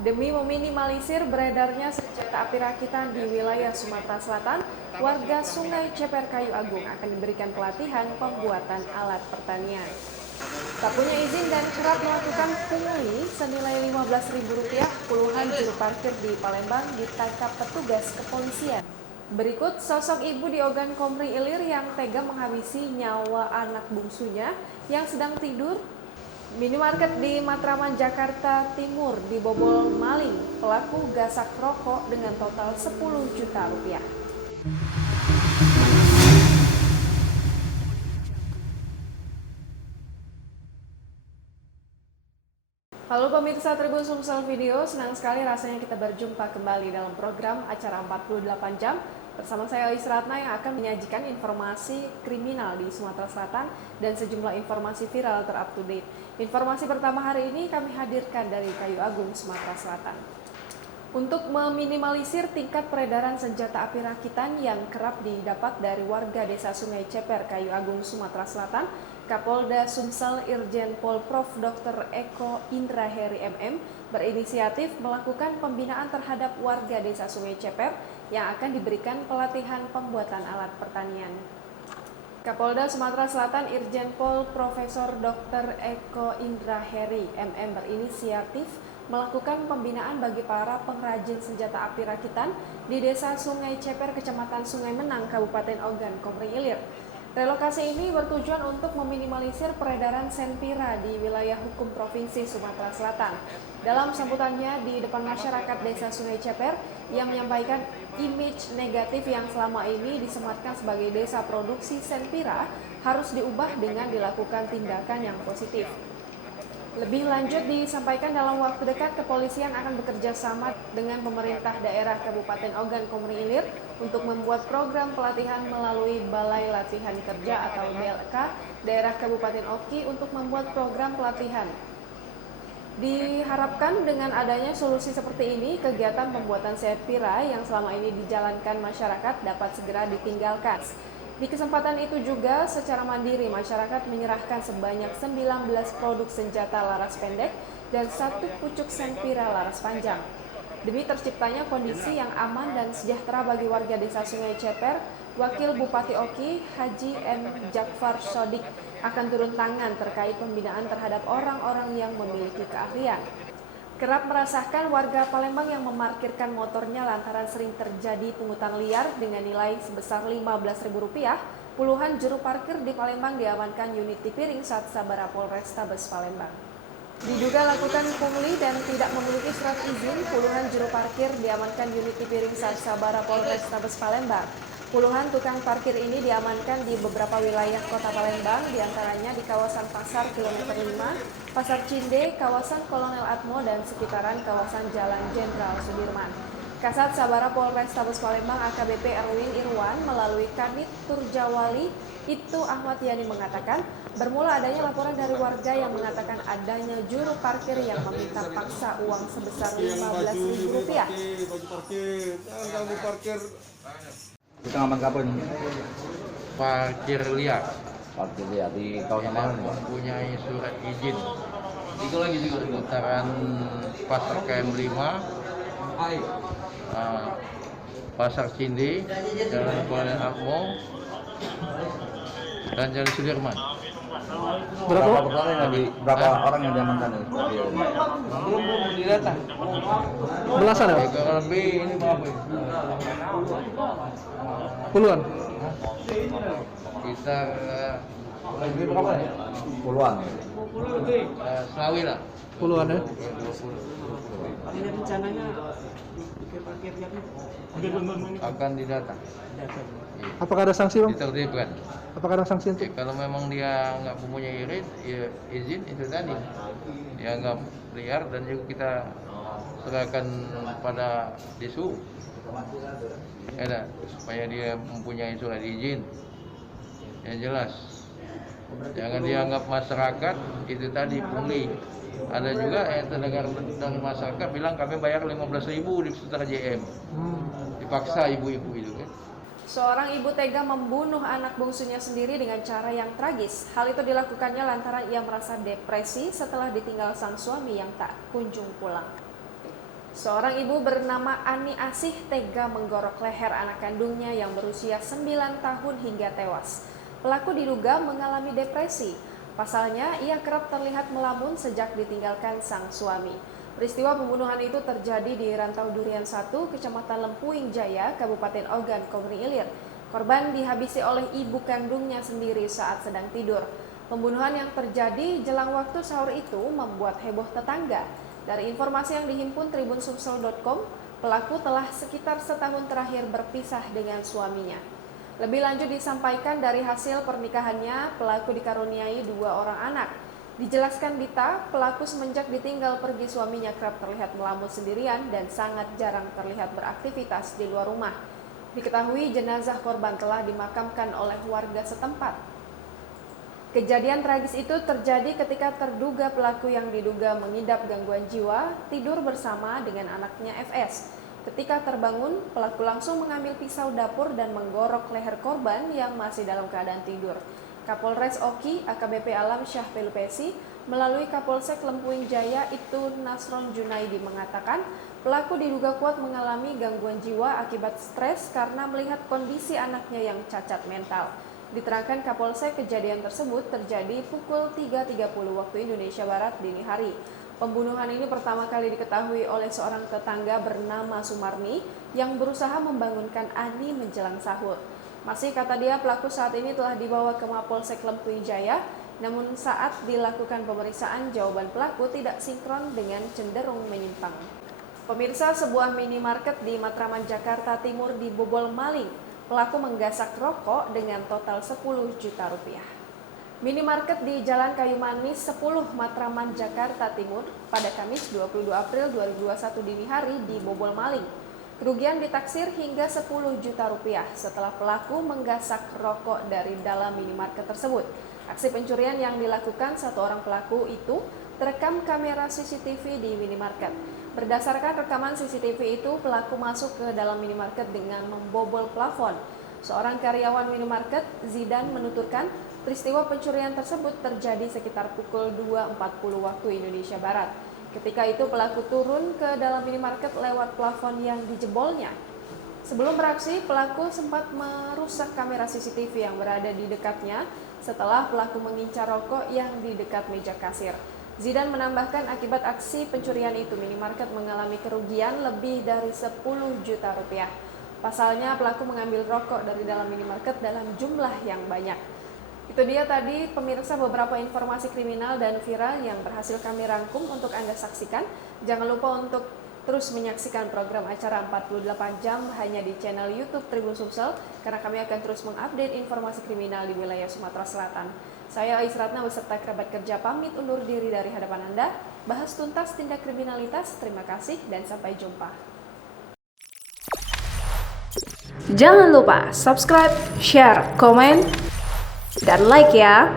Demi meminimalisir beredarnya senjata api rakitan di wilayah Sumatera Selatan, warga Sungai Ceper Kayu Agung akan diberikan pelatihan pembuatan alat pertanian. Tak punya izin dan kerap melakukan pungli senilai Rp15.000, puluhan juru parkir di Palembang ditangkap petugas kepolisian. Berikut sosok ibu di Ogan Komri Ilir yang tega menghabisi nyawa anak bungsunya yang sedang tidur. Minimarket di Matraman, Jakarta Timur dibobol maling. Pelaku gasak rokok dengan total Rp10 juta. Halo pemirsa Tribun Sumsel Video, senang sekali rasanya kita berjumpa kembali dalam program acara 48 jam bersama saya Elis Ratna yang akan menyajikan informasi kriminal di Sumatera Selatan dan sejumlah informasi viral ter-up-to-date. Informasi pertama hari ini kami hadirkan dari Kayu Agung, Sumatera Selatan. Untuk meminimalisir tingkat peredaran senjata api rakitan yang kerap didapat dari warga desa Sungai Ceper, Kayu Agung, Sumatera Selatan, Kapolda Sumsel Irjen Pol Prof. Dr. Eko Indra Heri MM berinisiatif melakukan pembinaan terhadap warga desa Sungai Ceper yang akan diberikan pelatihan pembuatan alat pertanian. Kapolda Sumatera Selatan Irjen Pol Profesor Dr. Eko Indra Heri MM berinisiatif melakukan pembinaan bagi para pengrajin senjata api rakitan di desa Sungai Ceper, Kecamatan Sungai Menang, Kabupaten Ogan Komri Ilir. Relokasi ini bertujuan untuk meminimalisir peredaran senpira di wilayah hukum Provinsi Sumatera Selatan. Dalam sambutannya di depan masyarakat desa Sungai Ceper, ia menyampaikan image negatif yang selama ini disematkan sebagai desa produksi senpira harus diubah dengan dilakukan tindakan yang positif. Lebih lanjut disampaikan dalam waktu dekat kepolisian akan bekerja sama dengan pemerintah daerah Kabupaten Ogan Komri Ilir untuk membuat program pelatihan melalui Balai Latihan Kerja atau BLK daerah Kabupaten Oki untuk membuat program pelatihan. Diharapkan dengan adanya solusi seperti ini, kegiatan pembuatan senpira yang selama ini dijalankan masyarakat dapat segera ditinggalkan. Di kesempatan itu juga secara mandiri masyarakat menyerahkan sebanyak 19 produk senjata laras pendek dan 1 pucuk senpira laras panjang. Demi terciptanya kondisi yang aman dan sejahtera bagi warga desa Sungai Ceper, Wakil Bupati Oki Haji M. Jakfar Sodik akan turun tangan terkait pembinaan terhadap orang-orang yang memiliki keahlian. Kerap merasakan warga Palembang yang memarkirkan motornya lantaran sering terjadi pungutan liar dengan nilai sebesar Rp15.000, puluhan juru parkir di Palembang diamankan unit Tipiring Sat Sabara Polrestabes Palembang. Diduga lakukan pungli dan tidak memiliki surat izin, puluhan juru parkir diamankan unit Tipiring Sat Sabara Polrestabes Palembang. Puluhan tukang parkir ini diamankan di beberapa wilayah kota Palembang, diantaranya di kawasan Pasar Kilometer 5, Pasar Cinde, kawasan Kolonel Atmo, dan sekitaran kawasan Jalan Jenderal Sudirman. Kasat Sabara Polrestabes Palembang AKBP Erwin Irwan melalui Kanit Turjawali Ibtu Ahmad Yani mengatakan, bermula adanya laporan dari warga yang mengatakan adanya juru parkir yang meminta paksa uang sebesar Rp15.000. Kita ngaman kapan ini? Parkir liar. Parkir liar di kawasan mana nih, Pak? Mempunyai surat izin Itu lagi juga seputaran Pasar KM5, Pasar Cindi, Jalan Kolonel Atmo, dan Jalan Sudirman. Berapa personil yang berapa orang yang diamankan ini? Belum didata. Belasan ya? Kurang lebih ini berapa? Puluhan? Sekitar Ini berapa ya? Puluhan. Selawi lah. Puluhan ya? 20. Ini rencananya parkirnya Akan didata. Apakah ada sanksi, Bang? Ditertibkan. Apakah ada sanksi untuk? Kalau memang dia nggak mempunyai izin itu tadi dianggap liar dan juga kita serahkan pada Disu ada supaya dia mempunyai surat izin yang jelas, jangan dianggap masyarakat itu tadi pungli. Ada juga yang terdengar dari masyarakat bilang kami bayar 15.000 di sekitar JM, dipaksa ibu-ibu itu kan. Seorang ibu tega membunuh anak bungsunya sendiri dengan cara yang tragis. Hal itu dilakukannya lantaran ia merasa depresi setelah ditinggal sang suami yang tak kunjung pulang. Seorang ibu bernama Ani Asih tega menggorok leher anak kandungnya yang berusia 9 tahun hingga tewas. Pelaku diduga mengalami depresi. Pasalnya, ia kerap terlihat melamun sejak ditinggalkan sang suami. Peristiwa pembunuhan itu terjadi di Rantau Durian 1, Kecamatan Lempuing Jaya, Kabupaten Ogan Komering Ilir. Korban dihabisi oleh ibu kandungnya sendiri saat sedang tidur. Pembunuhan yang terjadi jelang waktu sahur itu membuat heboh tetangga. Dari informasi yang dihimpun tribunsumsel.com, pelaku telah sekitar setahun terakhir berpisah dengan suaminya. Lebih lanjut disampaikan dari hasil pernikahannya, pelaku dikaruniai 2 orang anak. Dijelaskan Dita, pelaku semenjak ditinggal pergi suaminya kerap terlihat melamun sendirian dan sangat jarang terlihat beraktivitas di luar rumah. Diketahui jenazah korban telah dimakamkan oleh warga setempat. Kejadian tragis itu terjadi ketika terduga pelaku yang diduga mengidap gangguan jiwa tidur bersama dengan anaknya FS. Ketika terbangun, pelaku langsung mengambil pisau dapur dan menggorok leher korban yang masih dalam keadaan tidur. Kapolres Oki AKBP Alam Syah Pelupesi melalui Kapolsek Lempuing Jaya Ibtu Nasron Junaidi mengatakan pelaku diduga kuat mengalami gangguan jiwa akibat stres karena melihat kondisi anaknya yang cacat mental. Diterangkan Kapolsek kejadian tersebut terjadi pukul 3.30 waktu Indonesia Barat dini hari. Pembunuhan ini pertama kali diketahui oleh seorang tetangga bernama Sumarni yang berusaha membangunkan Ani menjelang sahur. Masih kata dia, pelaku saat ini telah dibawa ke Mapolsek Lempuing Jaya, namun saat dilakukan pemeriksaan jawaban pelaku tidak sinkron dengan cenderung menyimpang. Pemirsa, sebuah minimarket di Matraman, Jakarta Timur dibobol maling. Pelaku menggasak rokok dengan total 10 juta rupiah. Minimarket di Jalan Kayu Manis 10 Matraman, Jakarta Timur pada Kamis 22 April 2021 dini hari dibobol maling. Kerugian ditaksir hingga 10 juta rupiah setelah pelaku menggasak rokok dari dalam minimarket tersebut. Aksi pencurian yang dilakukan satu orang pelaku itu terekam kamera CCTV di minimarket. Berdasarkan rekaman CCTV itu, pelaku masuk ke dalam minimarket dengan membobol plafon. Seorang karyawan minimarket, Zidan, menuturkan peristiwa pencurian tersebut terjadi sekitar pukul 2.40 waktu Indonesia Barat. Ketika itu pelaku turun ke dalam minimarket lewat plafon yang dijebolnya. Sebelum beraksi, pelaku sempat merusak kamera CCTV yang berada di dekatnya setelah pelaku mengincar rokok yang di dekat meja kasir. Zidan menambahkan akibat aksi pencurian itu minimarket mengalami kerugian lebih dari 10 juta rupiah. Pasalnya pelaku mengambil rokok dari dalam minimarket dalam jumlah yang banyak. Itu dia tadi pemirsa beberapa informasi kriminal dan viral yang berhasil kami rangkum untuk Anda saksikan. Jangan lupa untuk terus menyaksikan program acara 48 jam hanya di channel YouTube Tribun Sumsel karena kami akan terus mengupdate informasi kriminal di wilayah Sumatera Selatan. Saya Ais Ratna beserta kerabat kerja pamit undur diri dari hadapan Anda. Bahas tuntas tindak kriminalitas. Terima kasih dan sampai jumpa. Jangan lupa subscribe, share, komen, dan like ya.